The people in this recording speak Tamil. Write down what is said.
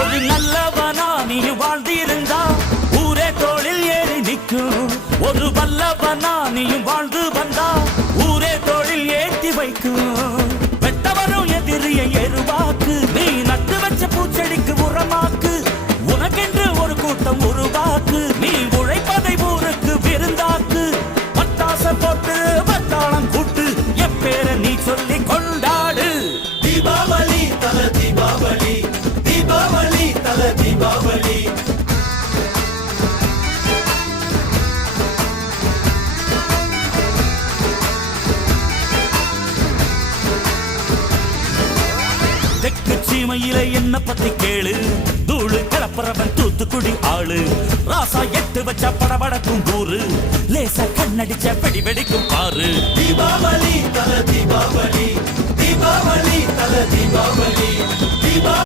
ஒரு நல்லவனா நீ வாழ்ந்திருந்தா ஊரே தோளில் ஏறி நிற்கும். ஒரு வல்லவனா நீயும் வாழ்ந்து வந்தா ஊரே தோளில் ஏற்றி வைக்கும். வெட்டவரும் எதிரியை எருவாக்கு, நீ நட்டு வச்ச பூச்செடிக்கு உரமாக்கு. உனக்கென்று ஒரு கூட்டம் உருவாக்கு, நீ உழைப்பதை ஊருக்கு விருந்தாக்கு. பட்டாச போட்டு பட்டாளம் கூட்டு, எப்பேர நீ சொல்லி கொண்டாடு. தீபாவளி தல தீபாவளி, தீபாவளி தல தீபாவளி. தெற்கு சீமையில என்ன பத்தி கேளு, தூளு கிளப்புறவன் தூத்துக்குடி ஆளு. ராசா எட்டு வச்ச படபடக்கும் கூறு, லேசா கண்ணடிச்ச வெடி வெடிக்கும் பாரு. தீபாவளி தல தீபாவளி, தீபாவளி தல தீபாவளி.